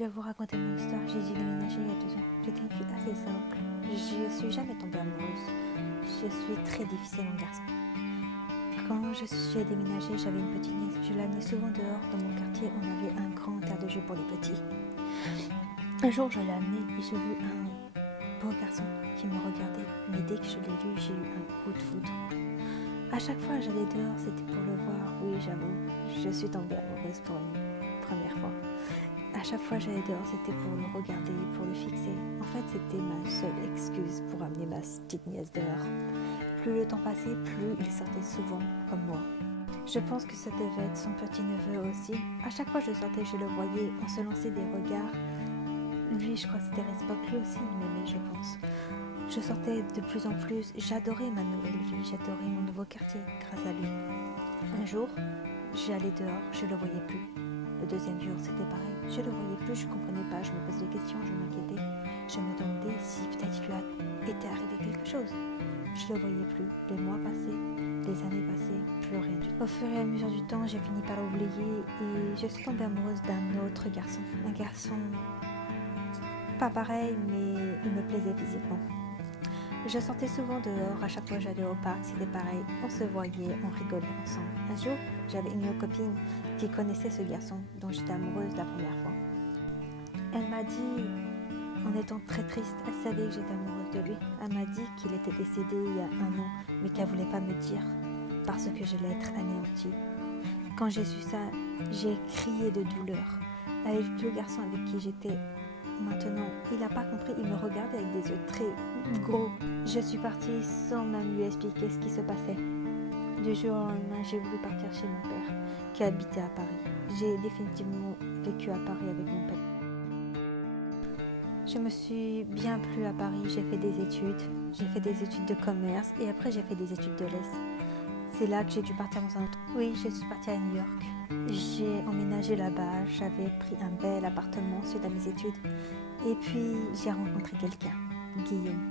Je vais vous raconter mon histoire. J'ai dû déménager il y a 2 ans. J'étais une fille assez simple. Je ne suis jamais tombée amoureuse. Je suis très difficile en garçon. Quand j'ai déménagé, j'avais une petite nièce. Je l'amenais souvent dehors. Dans mon quartier, on avait un grand terre de jeu pour les petits. Un jour, je l'ai amené et j'ai vu un beau garçon qui me regardait. Mais dès que je l'ai vu, j'ai eu un coup de foudre. À chaque fois que j'allais dehors, c'était pour le voir. Oui, j'avoue, je suis tombée amoureuse pour une première fois. À chaque fois que j'allais dehors, c'était pour le regarder, pour le fixer. En fait, c'était ma seule excuse pour amener ma petite nièce dehors. Plus le temps passait, plus il sortait souvent comme moi. Je pense que ça devait être son petit-neveu aussi. À chaque fois que je sortais, je le voyais, on se lançait des regards. Lui, je crois que c'était réciproque, lui aussi, il m'aimait, je pense. Je sortais de plus en plus, j'adorais ma nouvelle vie, j'adorais mon nouveau quartier grâce à lui. Un jour, j'allais dehors, je le voyais plus. Le deuxième jour, c'était pareil, je le voyais plus, je comprenais pas, je me posais des questions, je m'inquiétais. Je me demandais si peut-être il lui était arrivé quelque chose. Je le voyais plus, les mois passaient, les années passaient, plus rien du tout. Au fur et à mesure du temps, j'ai fini par l'oublier et je suis tombée amoureuse d'un autre garçon. Un garçon pas pareil, mais il me plaisait physiquement. Je sortais souvent dehors, à chaque fois que j'allais au parc, c'était pareil. On se voyait, on rigolait ensemble. Un jour, j'avais une copine qui connaissait ce garçon dont j'étais amoureuse la première fois. Elle m'a dit, en étant très triste, elle savait que j'étais amoureuse de lui. Elle m'a dit qu'il était décédé il y a 1 an, mais qu'elle voulait pas me dire parce que j'allais être anéantie. Quand j'ai su ça, j'ai crié de douleur. Avec le garçon avec qui j'étais maintenant, il n'a pas compris, il me regardait avec des yeux très gros. Je suis partie sans même lui expliquer ce qui se passait. Du jour au lendemain, j'ai voulu partir chez mon père, qui habitait à Paris. J'ai définitivement vécu à Paris avec mon père. Je me suis bien plu à Paris, j'ai fait des études de commerce et après j'ai fait des études de lettres. C'est là que j'ai dû partir dans un autre. Oui, je suis partie à New York. J'ai emménagé là-bas, j'avais pris un bel appartement suite à mes études. Et puis j'ai rencontré quelqu'un, Guillaume.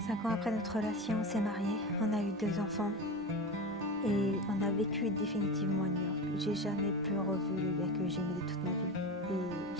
5 ans après notre relation, on s'est mariés, on a eu 2 enfants et on a vécu définitivement à New York. J'ai jamais plus revu le gars que j'aimais de toute ma vie. Et